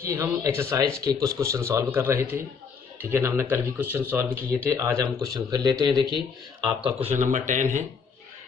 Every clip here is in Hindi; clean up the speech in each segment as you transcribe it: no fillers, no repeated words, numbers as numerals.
कि हम एक्सरसाइज के कुछ क्वेश्चन सॉल्व कर रहे थे। ठीक है ना, हमने कल भी क्वेश्चन सॉल्व किए थे। आज हम क्वेश्चन फिर लेते हैं। देखिए, आपका क्वेश्चन नंबर 10 है।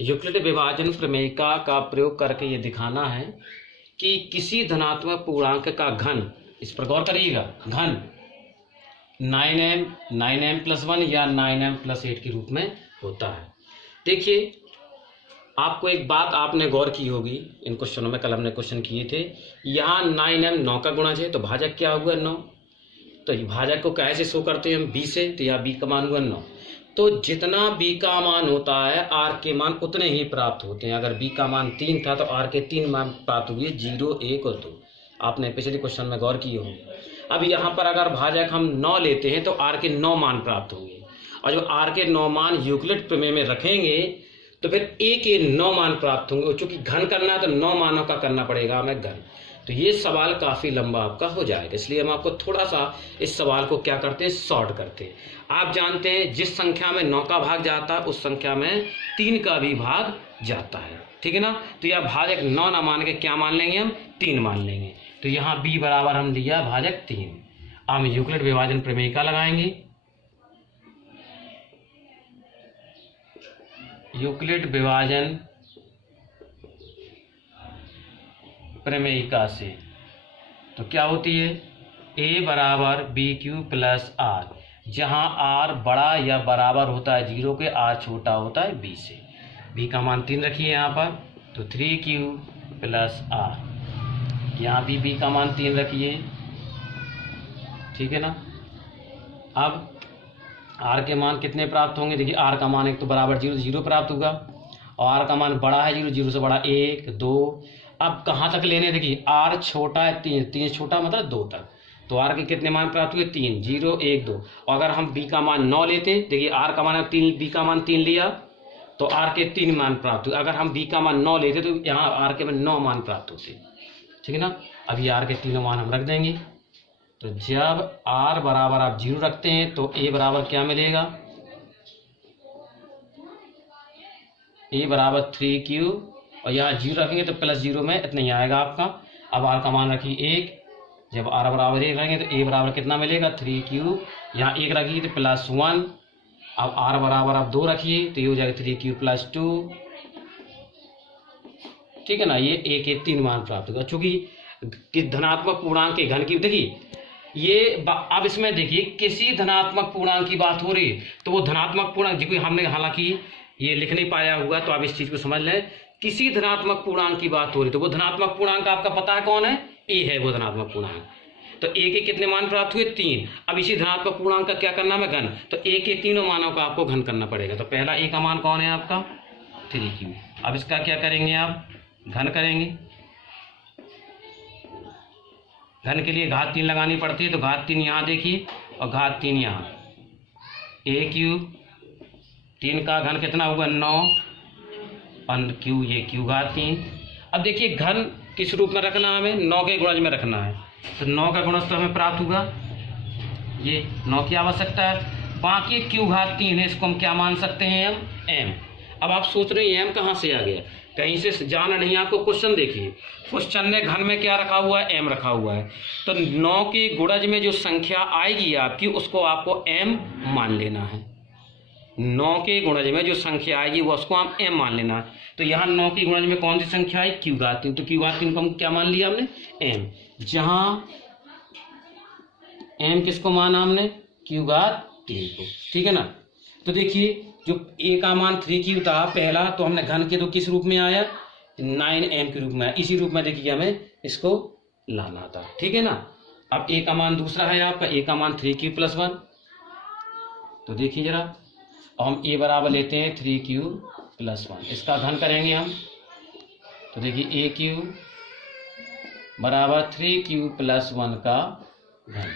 यूक्लिड विभाजन प्रमेयिका का प्रयोग करके ये दिखाना है कि किसी धनात्मक पूर्णांक का घन, इस पर गौर करिएगा, घन 9m+1 या 9m+8 के रूप में होता है। देखिए, आपको एक बात आपने गौर की होगी इन क्वेश्चनों में, कल हमने क्वेश्चन किए थे। यहाँ 9m 9 का गुणज है, तो भाजक क्या हुआ 9। तो भाजक को कैसे शो करते हैं हम, b से, तो यहाँ b का मान हुआ 9। तो जितना b का मान होता है r के मान उतने ही प्राप्त होते हैं। अगर b का मान 3 था तो r के 3 मान प्राप्त हुए, 0, 1 और 2। आपने पिछले क्वेश्चन में गौर किए होंगे। अब यहाँ पर अगर भाजक हम 9 लेते हैं तो r के 9 मान प्राप्त होंगे, और जो r के 9 मान यूक्लिड प्रमेय में रखेंगे तो फिर a के 9 मान प्राप्त होंगे। और चूंकि घन करना है तो 9 मानों का करना पड़ेगा हमें घन। तो ये सवाल काफ़ी लंबा आपका हो जाएगा, इसलिए हम आपको थोड़ा सा इस सवाल को क्या करते हैं, शॉर्ट करते हैं। आप जानते हैं जिस संख्या में 9 का भाग जाता है उस संख्या में 3 का भी भाग जाता है। ठीक है ना, तो यह भाजक 9 ना मान के क्या मान लेंगे हम, 3 मान लेंगे। तो यहाँ b बराबर हम लिया भाजक 3। हम यूक्लिड विभाजन प्रमेयिका लगाएंगे। यूक्लिड विभाजन प्रमेयिका से तो क्या होती है, a बराबर BQ प्लस R, जहाँ R बड़ा या बराबर होता है 0 के, R छोटा होता है b से। b का मान 3 रखिए यहाँ पर, तो 3Q प्लस R। यहाँ भी b का मान 3 रखिए। ठीक है ना। अब r के मान कितने प्राप्त होंगे, देखिए r का मान एक तो बराबर 0, 0 प्राप्त होगा, और r का मान बड़ा है 0, 0 से बड़ा 1, 2। अब कहाँ तक लेने, देखिए r छोटा है 3, 3 छोटा मतलब 2 तक। तो r के कितने मान प्राप्त हुए, 3, 0, 1, 2। और अगर हम b का मान 9 लेते, देखिए r का मान 3, b का मान 3 लिया तो r के 3 मान प्राप्त हुए। अगर हम b का मान 9 लेते तो यहाँ r के 9 मान प्राप्त होते। ठीक है ना। अभी r के तीनों मान हम रख देंगे। तो जब r बराबर आप 0 रखते हैं तो a बराबर क्या मिलेगा, a बराबर 3Q, और यहाँ 0 रखेंगे तो प्लस 0 में इतना ही आएगा आपका। अब r का मान रखिए 1, जब r बराबर 1 रखेंगे तो a बराबर कितना मिलेगा, 3Q। यहाँ 1 रखिए तो प्लस 1। अब r बराबर आप 2 रखिए तो ये हो जाएगा 3Q प्लस 2। ठीक है ना, ये a के 3 मान प्राप्त होगा। चूंकि धनात्मक पूर्णांक के घन की, देखिए ये अब इसमें देखिए किसी धनात्मक पूर्णांक की बात हो रही है तो वो धनात्मक पूर्णांक, जो हमने हालांकि ये लिख नहीं पाया हुआ, तो आप इस चीज को समझ लें। किसी धनात्मक पूर्णांक की बात हो रही तो वो धनात्मक पूर्णांक आपका पता है कौन है, a है वो धनात्मक पूर्णांक। तो a के कितने मान प्राप्त हुए, 3। अब इसी धनात्मक पूर्णांक का क्या करना है, घन। तो a के तीनों मानों का आपको घन करना पड़ेगा। तो पहला a का मान कौन है आपका, 3Q। अब इसका क्या करेंगे, आप घन करेंगे। घन के लिए घात 3 लगानी पड़ती है, तो घात 3 यहाँ देखिए और घात 3 यहाँ। AQ 3 का घन कितना होगा, 9, और Q ये Q घात 3। अब देखिए घन किस रूप में रखना है, हमें 9 के गुणज में रखना है। तो 9 का गुणज तो हमें प्राप्त होगा, ये 9 की आवश्यकता है। बाकी Q घात 3 है, इसको हम क्या मान सकते हैं, हम M। अब आप सोच रहे हैं M कहाँ से आ गया, कहीं से जाना नहीं। आपको क्वेश्चन देखिए, क्वेश्चन ने घन में क्या रखा हुआ है, m रखा हुआ है। तो 9 के गुणज में जो संख्या आएगी आपकी उसको आपको m मान लेना है। 9 के गुणज में जो संख्या आएगी वो उसको हम m मान लेना है। तो यहाँ 9 के गुणज में कौन सी संख्या है, q घात 3। तो q घात 3 को हम क्या मान लिया हमने, m। जहाँ m किसको माना हमने, q घात 3 को। ठीक है ना। तो देखिए जो a का मान 3Q था पहला, तो हमने घन के तो किस रूप में आया, 9m के रूप में आया। इसी रूप में देखिए हमें इसको लाना था। ठीक है ना। अब a का मान दूसरा है आपका, a का मान 3Q प्लस 1। तो देखिए जरा, हम a बराबर लेते हैं 3Q प्लस 1, इसका घन करेंगे हम। तो देखिए AQ बराबर 3Q प्लस 1 का घन।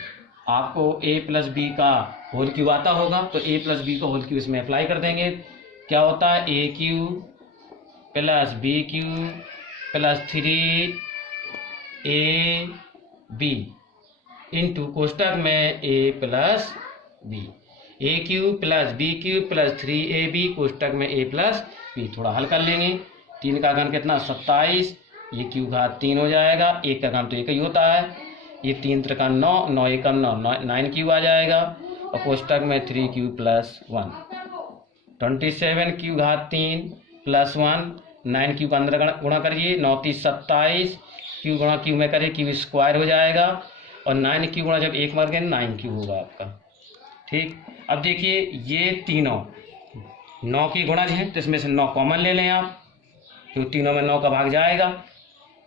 आपको a प्लस b का होल क्यू आता होगा, तो a प्लस b का होल क्यू इसमें अप्लाई कर देंगे। क्या होता है, AQ plus BQ plus 3AB into कोष्टक में a plus b। AQ plus BQ plus 3AB कोष्टक में a प्लस b। थोड़ा हल कर लेंगे। 3 का घन कितना, 27। ये q घात 3 हो जाएगा। 1 का घन तो 1 ही होता है। ये 3 त्रिका 9, 9 एकम 9, 9 क्यूब आ जाएगा और कोष्टक में 3 क्यूब प्लस 1, 27 क्यूब घात 3 प्लस 1, 9 क्यूब अंदर गुणा करिए, 9 3 27 क्यूब गुणा क्यूब में करिए, क्यूब स्क्वायर हो जाएगा और 9 क्यूब गुणा जब एक मार गए 9 क्यूब होगा आपका। ठीक, अब देखिए ये तीनों 9 की गुणज है तो इसमें से 9 कॉमन ले लें आप, क्योंकि तीनों में 9 का भाग जाएगा।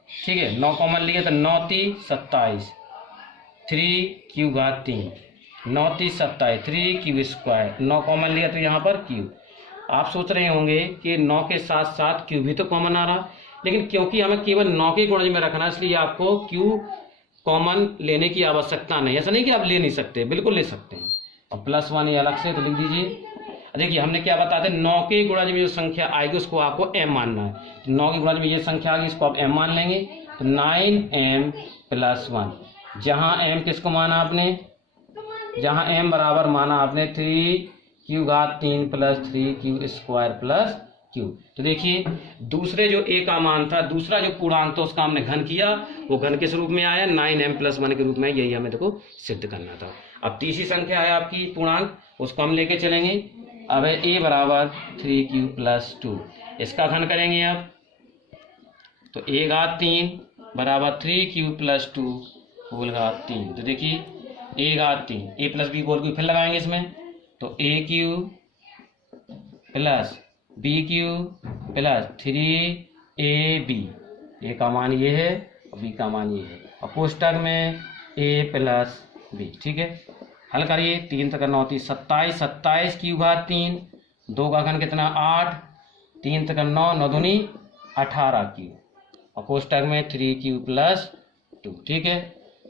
ठीक है, 9 कॉमन लिए तो 9 3 27, 3 क्यूब घात 3, 9 3 27, 3 क्यूब स्क्वायर, 9 कॉमन लिया तो यहाँ पर क्यूब। आप सोच रहे होंगे कि 9 के साथ साथ क्यूब भी तो कॉमन आ रहा, लेकिन क्योंकि हमें केवल 9 के गुणज में रखना है इसलिए आपको क्यूब कॉमन लेने की आवश्यकता नहीं। ऐसा नहीं कि आप ले नहीं सकते, बिल्कुल ले सकते हैं। और प्लस 1 ये अलग से तो लिख दीजिए। देखिए हमने क्या बताते हैं, 9 के गुणज में जो संख्या आएगी उसको आपको m मानना है। तो 9 के गुणज में ये संख्या आ गई, इसको आप m मान लेंगे तो 9m प्लस 1। जहाँ m किसको माना आपने, जहाँ m बराबर माना आपने 3 क्यूब घात 3 plus 3 cube square plus cube. तो देखिए दूसरे जो a का मान था, दूसरा जो पूर्णांक था उसका हमने घन किया, वो घन किस रूप में आया, 9m प्लस 1 के रूप में। यही हमें देखो सिद्ध करना था। अब तीसरी संख्या है आपकी पूर्णांक, उसको हम लेके चलेंगे। अब है a बराबर 3 क्यूब प्लस 2, इसका घन करेंगे आप तो a घात 3 बराबर 3 क्यूब प्लस 2 होल घात 3। तो देखिए a घात 3, a प्लस बी बोल के फिर लगाएंगे इसमें तो a cube plus b cube plus 3ab, a का मान ये है और b का मान ये है और कोष्टक में a प्लस b। ठीक है, हल करिए। 3 तक 9 3 27, 27 क्यूब घात 3, 2 का घन कितना 8, 3 तक 9, 9 दूनी 18 क्यूब और कोष्टक में 3 क्यूब प्लस 2। ठीक है,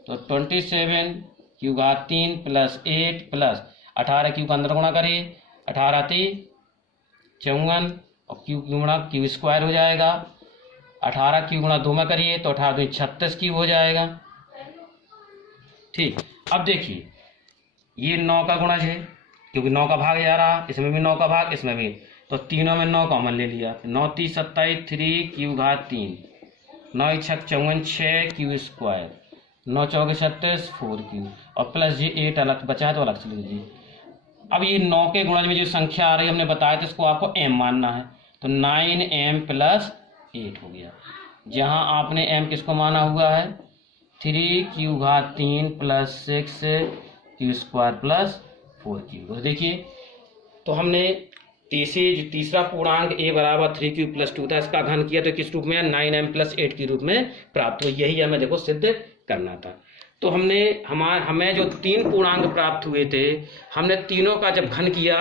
तो 27 क्यूब घात 3 प्लस 8 प्लस 18 क्यूब का अंदर गुणा करिए, 18 3 54 और क्यूब गुणा क्यूब स्क्वायर हो जाएगा। 18 क्यूब गुणा 2 में करिए तो 18 2 36 क्यूब हो जाएगा। ठीक, अब देखिए ये 9 का गुणज है क्योंकि 9 का भाग जा रहा, इसमें भी 9 का भाग, इसमें भी, तो तीनों में 9 कॉमन ले लिया। 9 3 27, 3 क्यूब घात 3, 9 6 54 6 क्यूब स्क्वायर, 9 4 36 4 क्यूब और प्लस जी 8 अलग बचा है तो अलग से लिख दीजिए। अब ये 9 के गुणज में जो संख्या आ रही है हमने बताया था, इसको आपको m मानना है तो 9m प्लस 8 हो गया। जहाँ आपने m किसको माना हुआ है 3 क्यूब घात 3 plus 6 cube square plus 4 cube. देखिए तो हमने तीसरा पूर्णांक a बराबर 3 क्यूब प्लस 2 था, इसका घन किया तो किस रूप में 9m प्लस 8 के रूप में प्राप्त हुआ। यही हमें देखो सिद्ध करना था। तो हमें जो 3 पूर्णांक प्राप्त हुए थे, हमने तीनों का जब घन किया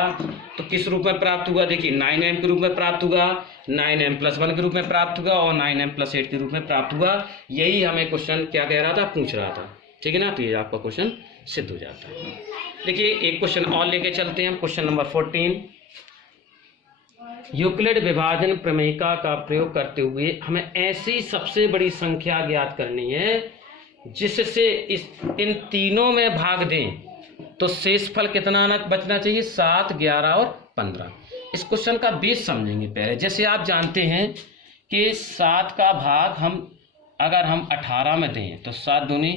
तो किस रूप में प्राप्त हुआ, देखिए 9m के रूप में प्राप्त हुआ, 9m प्लस 1 के रूप में प्राप्त हुआ और 9m प्लस 8 के रूप में प्राप्त हुआ। यही हमें क्वेश्चन क्या कह रहा था, पूछ रहा था। ठीक है ना, तो ये आपका क्वेश्चन सिद्ध हो जाता है। देखिए एक क्वेश्चन और लेके चलते हैं, क्वेश्चन नंबर 14। यूक्लिड विभाजन प्रमेयिका का प्रयोग करते हुए हमें ऐसी सबसे बड़ी संख्या ज्ञात करनी है जिससे इन तीनों में भाग दें तो शेषफल कितना अंक बचना चाहिए, 7 11 और 15। इस क्वेश्चन का बेस समझेंगे पहले। जैसे आप जानते हैं कि 7 का भाग अगर हम 18 में दें तो 7 दूनी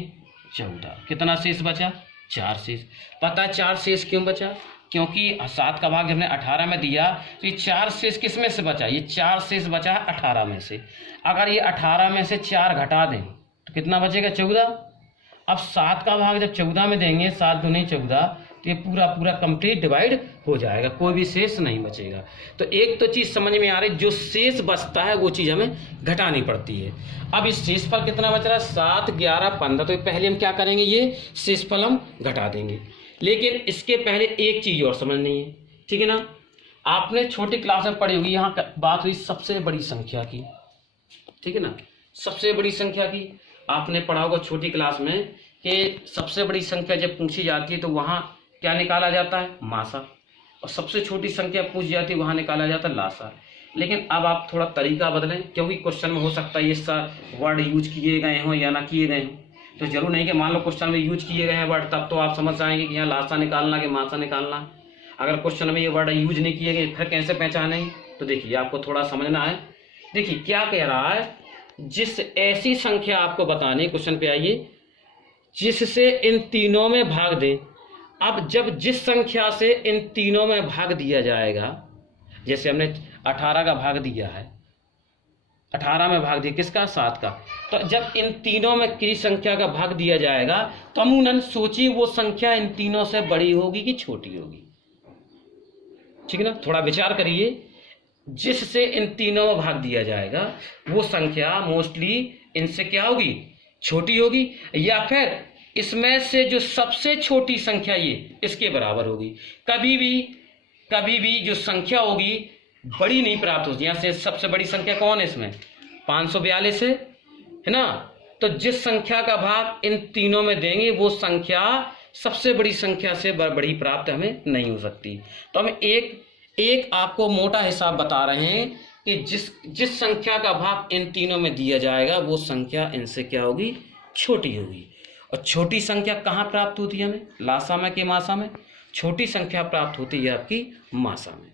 14, कितना शेष बचा, 4 शेष। पता है 4 शेष क्यों बचा, क्योंकि 7 का भाग हमने 18 में दिया तो ये 4 शेष किस में से बचा, ये 4 शेष बचा है 18 में से। अगर ये 18 में से 4 घटा दें तो कितना बचेगा, 14। अब 7 का भाग जब 14 में देंगे, 7 दूनी 14, तो ये पूरा कंप्लीट डिवाइड हो जाएगा, कोई भी शेष नहीं बचेगा। तो एक तो चीज़ समझ में आ रही, जो शेष बचता है वो चीज़ हमें घटानी पड़ती है। अब इस शेषफल कितना बच रहा है, 7 11 15। तो पहले हम क्या करेंगे, ये शेषफल हम घटा देंगे। लेकिन इसके पहले एक चीज़ और समझनी है, ठीक है ना। आपने छोटी क्लास में पढ़ी होगी, यहाँ बात हुई सबसे बड़ी संख्या की, ठीक है ना। सबसे बड़ी संख्या की आपने पढ़ा होगा छोटी क्लास में कि सबसे बड़ी संख्या जब पूछी जाती है तो वहाँ क्या निकाला जाता है, मासा, और सबसे छोटी संख्या पूछ जाती है वहाँ निकाला जाता है लासा। लेकिन अब आप थोड़ा तरीका बदलें, क्योंकि क्वेश्चन में हो सकता है ये वर्ड यूज किए गए हों या ना किए गए हों। तो जरूर नहीं कि मान लो क्वेश्चन में यूज किए गए हैं वर्ड, तब तो आप समझ जाएंगे कि यहाँ लासा निकालना कि मासा निकालना। अगर क्वेश्चन में ये वर्ड यूज नहीं किए गए फिर कैसे पहचानेंगे, तो देखिए आपको थोड़ा समझना है। देखिए क्या कह रहा है, जिस ऐसी संख्या आपको बतानी, क्वेश्चन पे आइए, जिससे इन तीनों में भाग दे। अब जब जिस संख्या से इन तीनों में भाग दिया जाएगा, जैसे हमने 18 का भाग दिया है, 18 में भाग दिया किसका, 7 का, तो जब इन तीनों में किसी संख्या का भाग दिया जाएगा तो अमूमन सोचिए वो संख्या इन तीनों से बड़ी होगी कि छोटी होगी। ठीक है ना, थोड़ा विचार करिए। जिससे इन तीनों में भाग दिया जाएगा वो संख्या मोस्टली इनसे क्या होगी, छोटी होगी, या फिर इसमें से जो सबसे छोटी संख्या ये इसके बराबर होगी। कभी भी जो संख्या होगी बड़ी नहीं प्राप्त होती। यहाँ से सबसे बड़ी संख्या कौन है इसमें, 542 है ना। तो जिस संख्या का भाग इन तीनों में देंगे वो संख्या सबसे बड़ी संख्या से बड़ी प्राप्त हमें नहीं हो सकती। तो हम एक आपको मोटा हिसाब बता रहे हैं कि जिस संख्या का भाग इन तीनों में दिया जाएगा वो संख्या इनसे क्या होगी, छोटी होगी। और छोटी संख्या कहाँ प्राप्त होती है हमें, लासा में कि मासा में? छोटी संख्या प्राप्त होती है आपकी मासा में।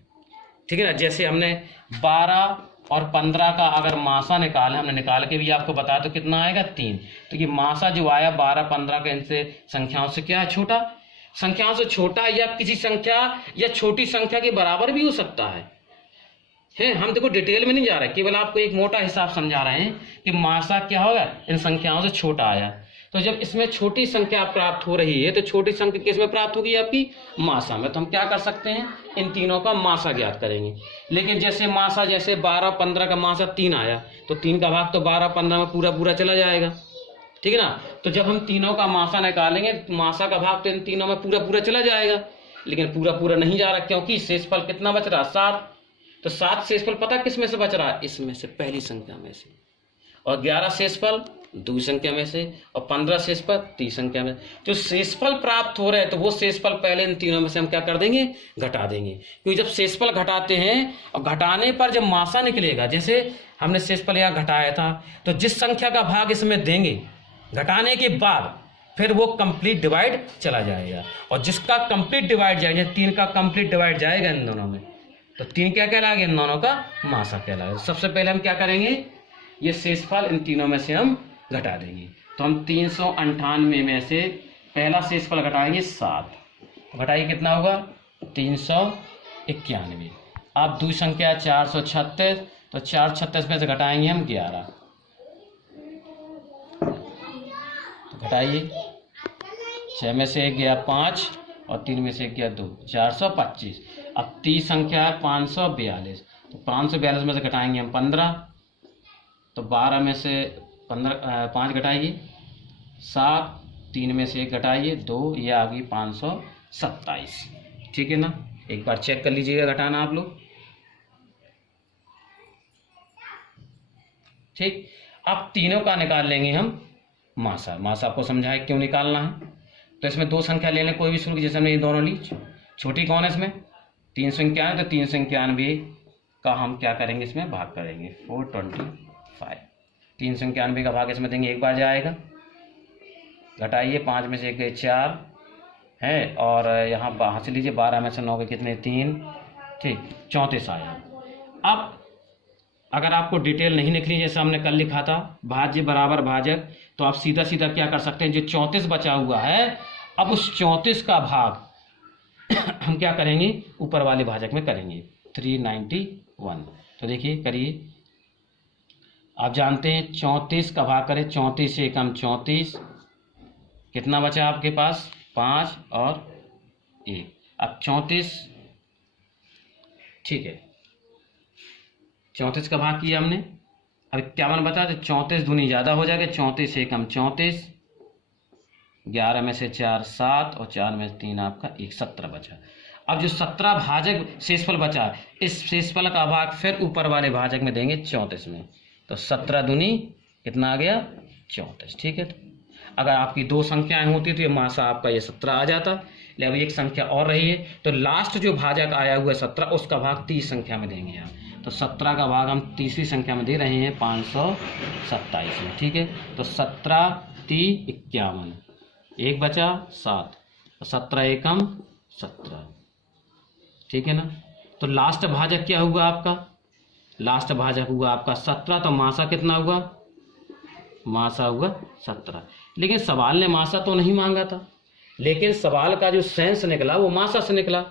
ठीक है ना, जैसे हमने 12 और 15 का अगर मासा निकाला, हमने निकाल के भी आपको बताया तो कितना आएगा, 3। तो ये मासा जो आया 12 15 का इनसे संख्याओं से क्या है, छोटा, संख्याओं से छोटा, या किसी संख्या या छोटी संख्या के बराबर भी हो सकता है। हम देखो डिटेल में नहीं जा रहे, केवल आपको एक मोटा हिसाब समझा रहे हैं कि मासा क्या होगा, इन संख्याओं से छोटा आया। तो जब इसमें छोटी संख्या प्राप्त हो रही है तो छोटी संख्या किस में प्राप्त होगी, आपकी मासा में। तो हम क्या कर सकते हैं, इन तीनों का मासा ज्ञात करेंगे। लेकिन जैसे मासा, जैसे 12 15 का मासा 3 आया तो 3 का भाग तो 12 15 में पूरा चला जाएगा। ठीक है ना, तो जब हम तीनों का मासा निकालेंगे तो मासा का भाग तो इन तीनों में पूरा चला जाएगा, लेकिन पूरा नहीं जा रहा, क्योंकि शेषफल कितना बच रहा, 7। तो 7 शेषफल पता किस में से बच रहा है, इसमें से, पहली संख्या में से। और 11 शेषफल दूसरी संख्या में से, और 15 शेषफल तीसरी संख्या में। जो शेषफल प्राप्त हो रहे हैं तो वो शेषफल पहले इन तीनों में से हम क्या कर देंगे, घटा देंगे। क्योंकि जब शेषफल घटाते हैं और घटाने पर जब मासा निकलेगा, जैसे हमने शेषफल यहाँ घटाया था, तो जिस संख्या का भाग इसमें देंगे घटाने के बाद फिर वो कंप्लीट डिवाइड चला जाएगा। और जिसका कंप्लीट डिवाइड जाएगा, 3 का कंप्लीट डिवाइड जाएगा इन दोनों में, तो 3 क्या कहलाएगा, इन दोनों का मासा कहलाएगा। सबसे पहले हम क्या करेंगे, ये शेषफल इन तीनों में से हम घटा देंगे। तो हम 398 में से पहला शेषफल घटाएंगे 7, घटाइए कितना होगा, 391। अब दूसरी संख्या 436, तो 436 में से घटाएंगे हम 11, तो घटाइए, 6 में से 1 गया 5 और 3 में से 1 गया 2, 425। अब तीसरी संख्या है 542, तो 542 में से घटाएंगे हम 15, तो 12 में से 5 घटाइए 7, 3 में से 1 घटाइए 2, ये आ गई 527। ठीक है ना, एक बार चेक कर लीजिएगा घटाना आप लोग। ठीक, अब तीनों का निकाल लेंगे हम मासा। मासा आपको समझाए क्यों निकालना है। तो इसमें 2 संख्या ले लें, कोई भी शुल्क, जैसे हमने ये दोनों ली। छोटी कौन है इसमें, 391, तो 391 का हम क्या करेंगे, इसमें भाग करेंगे 425। 391 का भाग इसमें देंगे, एक बार जाएगा, घटाइए, 5 में से 1 गए 4 है, और यहाँ बाहर से लीजिए, 12 में से 9 के कितने, 3, ठीक, 34 आया। अब अगर आपको डिटेल नहीं लिखनी, जैसे हमने कल लिखा था भाज्य बराबर भाजक, तो आप सीधा क्या कर सकते हैं, जो 34 बचा हुआ है, अब उस 34 का भाग हम क्या करेंगे, ऊपर वाले भाजक में करेंगे, 391। तो देखिए करिए, आप जानते हैं 34 का भाग करें, 34 से कम 34, कितना बचा आपके पास, 5 और 1। अब 34, ठीक है, 34 का भाग किया हमने, अब 51 बचा, तो 34 दूनी ज़्यादा हो जाएगा, 34 से कम 34, 11 में से 4 7 और 4 में से 3 आपका 1, 17 बचा। अब जो 17 भाजक शेषफल बचा, इस शेषफल का भाग फिर ऊपर वाले भाजक में देंगे 34 में, तो 17 दूनी कितना आ गया, 34। ठीक है, अगर आपकी 2 संख्याएं होती तो ये मासा आपका ये 17 आ जाता। ले अब एक संख्या और रही है, तो लास्ट जो भाजक आया हुआ है 17, उसका भाग 30 संख्या में देंगे आप। तो 17 का भाग हम तीसरी संख्या में दे रहे हैं 527 में। ठीक है, तो 17 3 51, 1 बचा 7, तो 17 एकम 17। ठीक है ना, तो लास्ट भाजक क्या हुआ आपका, लास्ट भाजक हुआ आपका 17, तो मासा कितना हुआ मासा हुआ 17। लेकिन सवाल ने मासा तो नहीं मांगा था, लेकिन सवाल का जो सेंस निकला वो मासा से निकला,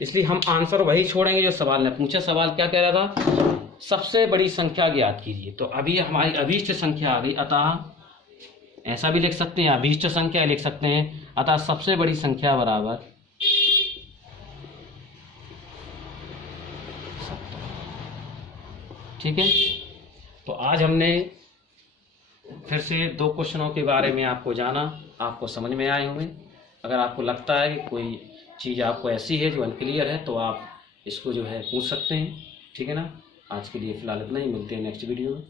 इसलिए हम आंसर वही छोड़ेंगे जो सवाल ने पूछा। सवाल क्या कह रहा था? सबसे बड़ी संख्या ज्ञात कीजिए। तो अभी हमारी अभीष्ट संख्या आ गई, अतः ऐसा भी लिख सकते हैं, अभीष्ट संख्या लिख सकते हैं, अतः सबसे बड़ी संख्या बराबर 17। ठीक है, तो आज हमने फिर से 2 क्वेश्चनों के बारे में आपको जाना, आपको समझ में आए होंगे। अगर आपको लगता है कि कोई चीज़ आपको ऐसी है जो अनक्लियर है तो आप इसको जो है पूछ सकते हैं। ठीक है ना, आज के लिए फ़िलहाल इतना ही, मिलते हैं नेक्स्ट वीडियो में।